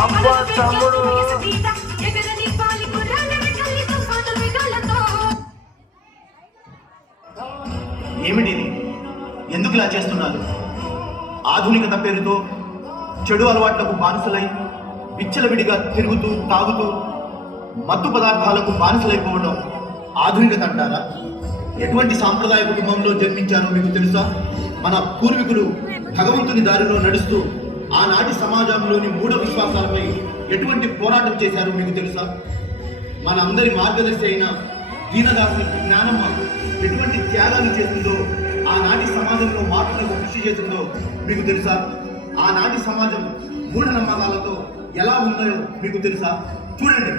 అబ్బా తమ్ముడు, ఏమిటిది? ఎందుకు ఇలా చేస్తున్నారు? ఆధునికత పేరుతో చెడు అలవాట్లకు బానిసలై విచ్చలవిడిగా తిరుగుతూ తాగుతూ మత్తు పదార్థాలకు బానిసలైపోవడం ఆధునికత అంటారా? ఎటువంటి సాంప్రదాయ కుటుంబంలో జన్మించారో మీకు తెలుసా? మన పూర్వీకులు భగవంతుని దారిలో నడుస్తూ ఆనాటి సమాజంలోని మూఢ విశ్వాసాలపై ఎటువంటి పోరాటం చేశారో మీకు తెలుసా? మన అందరి మార్గదర్శి అయిన దీనదాసి జ్ఞానమ్మ ఎటువంటి త్యాగాలు చేసిందో, ఆనాటి సమాజంలో మార్పులకు కృషి చేసిందో మీకు తెలుసా? ఆనాటి సమాజం మూఢనమ్మకాలతో ఎలా ఉందో మీకు తెలుసా? చూడండి.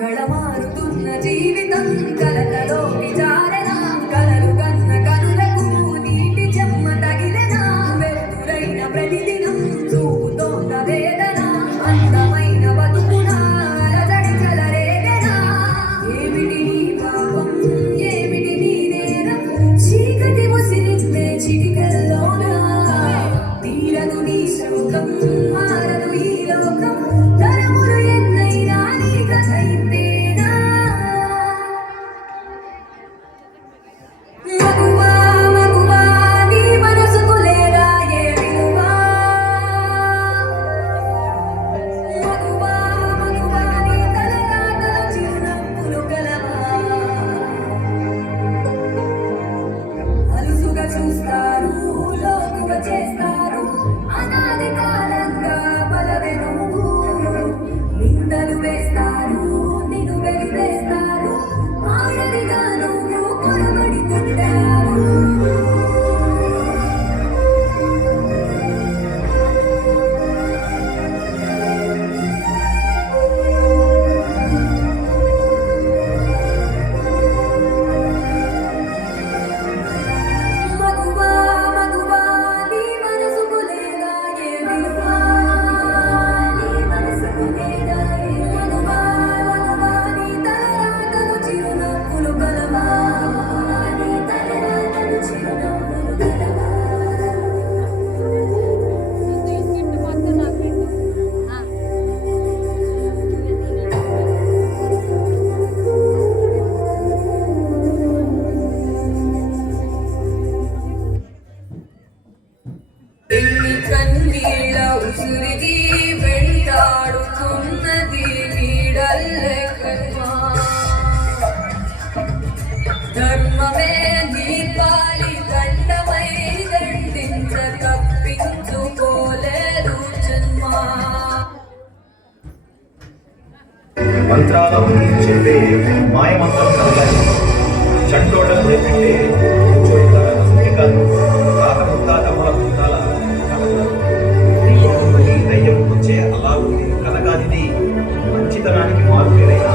కళమారుతున్న జీవితం కలకలో విచారణ, కలలు కన్న కనులకు నీటి చెమ్మ తగిలిన, వెలుతురైన ప్రతిదినం చూపుతోన్న వేదన, అందమైన బతుకున అలజడి కలరేగన. ఏమిటి నీ పాపం, ఏమిటి నీ నేరం, చీకటి ముసిరిందే చిటికల్లోన, తీరదు నీ శోకం, మారదు ఈ లోకం, తరములు ఎన్నైనా నీ కథ ఇంతేనా? మగువా మగువా నీ మనసుకు లేదా ఏ విలువ? మగువా మగువా నీ తలరాతలో చిరునవ్వులు కలవా? అలుసుగా చూస్తారు, లోకుగా చేస్తారు, అనాది కాలంగా బలవెనుగు నిందలు వేస్తారు, నిన్ను వెలివేస్తారు, మాయడిగా నువ్వు కొనబడి పుట్టావు. మగువా మగువా నీ మనసుకు లేదా ఏ విలువ? నీ మనసుకు లేదా ఏ మగువా మగువా నీ తలరాతలు చిరునవ్వులు కలవా? నీ తలరాతలు చిరునవ్వులు కలవా? ఎన్ని కన్నీళ్ళ ఉసిరిది వెంటాడుతున్నది నీడల్లే కర్మా, ధర్మమే దీపాలి దండమై దండించ తప్పించుకోలేరు జన్మ. మంత్రాల చెప్పే మాయమంత్రం కలగాలి, చంటోళ్ళకు రేపెట్టే దయ్యం వచ్చే అలా కనగానిది మంచితనానికి మారుపేరైన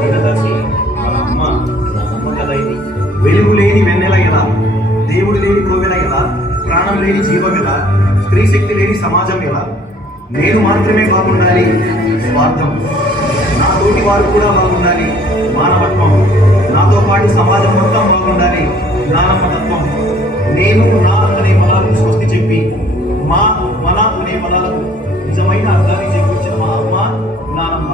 దీనదాసి మన అమ్మ కదా. ఇది వెలుగు లేని వెన్నెల ఎలా, దేవుడు లేని కోవెల ఎలా, ప్రాణం లేని జీవం ఎలా, స్త్రీ శక్తి లేని సమాజం ఎలా? నేను మాత్రమే బాగుండాలి స్వార్థం, నా తోటి వారు కూడా బాగుండాలి మానవత్వం, నాతో పాటు సమాజం మొత్తం బాగుండాలి జ్ఞానమతత్వం. నేను నా అనే పదాలకు స్వస్తి చెప్పి మా మన అనే పదాలకు నిజమైన అర్థాన్ని చేకూర్చిన మా అమ్మ జ్ఞానమ్మ.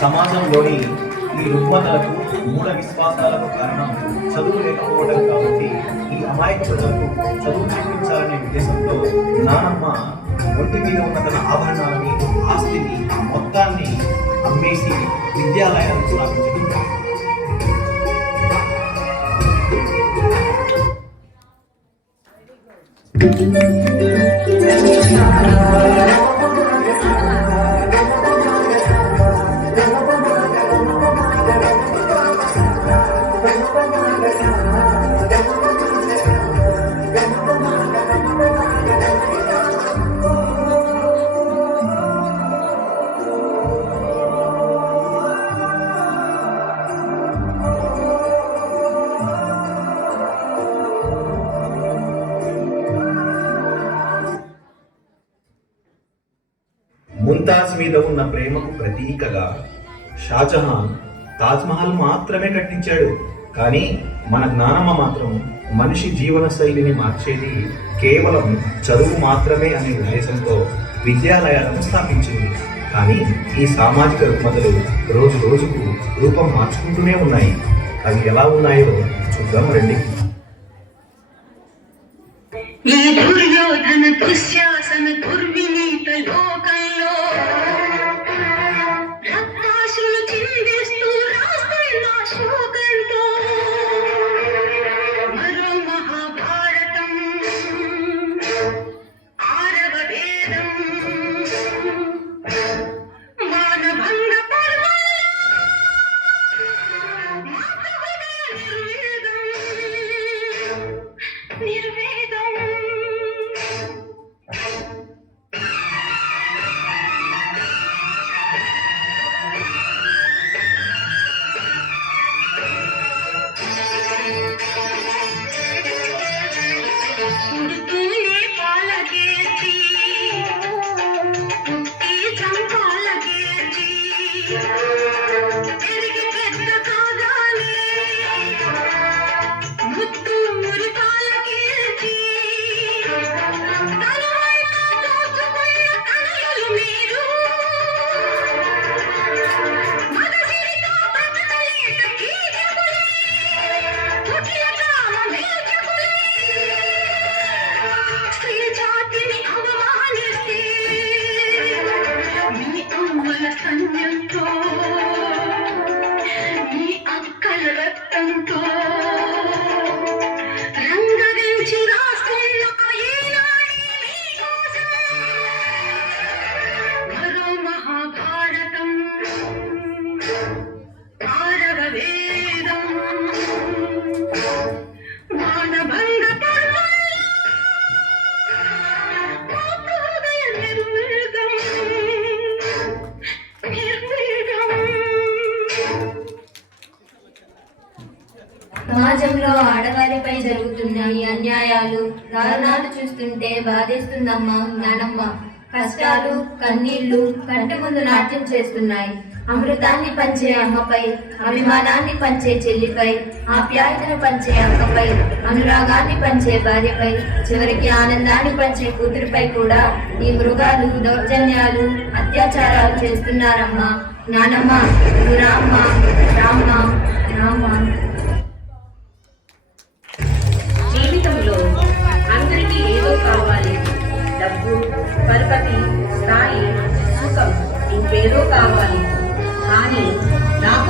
సమాజంలోని ఈ రుగ్మతలకు మూఢ విశ్వాసాలకు కారణం చదువు లేకపోవడం కాబట్టి ఈ అమాయకులకు చదువు చెప్పించాలనే ఉద్దేశంతో నానమ్మ ఒంటి మీద ఉన్న తన ఆభరణాలని ఆస్తిని మొత్తాన్ని అమ్మేసి విద్యాలయాలను స్థాపించింది. ముంతాజ్ మీద ఉన్న ప్రేమకు ప్రతీకగా షాజహాన్ తాజ్మహల్ మాత్రమే కట్టించాడు. కానీ మన నానమ్మ మాత్రం మనిషి జీవన శైలిని మార్చేది కేవలం చదువు మాత్రమే అనే ఉద్దేశంతో విద్యాలయాలను స్థాపించింది. కానీ ఈ సామాజిక రుగ్మతలు రోజు రోజుకు రూపం మార్చుకుంటూనే ఉన్నాయి. అవి ఎలా ఉన్నాయో చూద్దాం రండి. ఈ దుర్యోధన దుశ్శాసన దుర్వినీత లోకంలో రక్తాశులు చిందిస్తూ రాస్తున్న శోకంతో మరో మహాభారతం ఆరవ వేదం మానభంగ పర్వంలో నిర్వేదం పుడుతూనే పాలకేసి పుట్టి చంపాలకేసి తిరిగి పెద్ద కాగానే ముత్తు మురిపాలకేసి తనవంట దోచుకున్న కనులు మీరు మగసిరితో బ్రతకలేక కీచకులే కుటిల కామ మేచకులే స్త్రీ జాతిని అవమానిస్తే మీ అమ్మల సన్యంతో మీ అక్కల రక్తంతో రంగరించి రాస్తున్న ఈనాడే మీకోసం మరో మహాభారతం ఆరవ వేదం మానభంగ పర్వంలో హృదయ నిర్వేదం నిర్వేదం. సమాజంలో ఆడవారిపై జరుగుతున్న ఈ అన్యాయాలు దారుణాలు చూస్తుంటే బాధేస్తుందమ్మా నానమ్మ. కష్టాలు కన్నీళ్లు కంటి ముందు నాట్యం చేస్తున్నాయి. అమృతాన్ని పంచే అమ్మపై, అభిమానాన్ని పంచే చెల్లిపై, ఆప్యాయతను పంచే అక్కపై, అనురాగాన్ని పంచే భార్యపై, చివరికి ఆనందాన్ని పంచే కూతురిపై కూడా ఈ మృగాలు దౌర్జన్యాలు అత్యాచారాలు చేస్తున్నారమ్మా. నానమ్మ రామ్మ రామ్మ రామ్మ.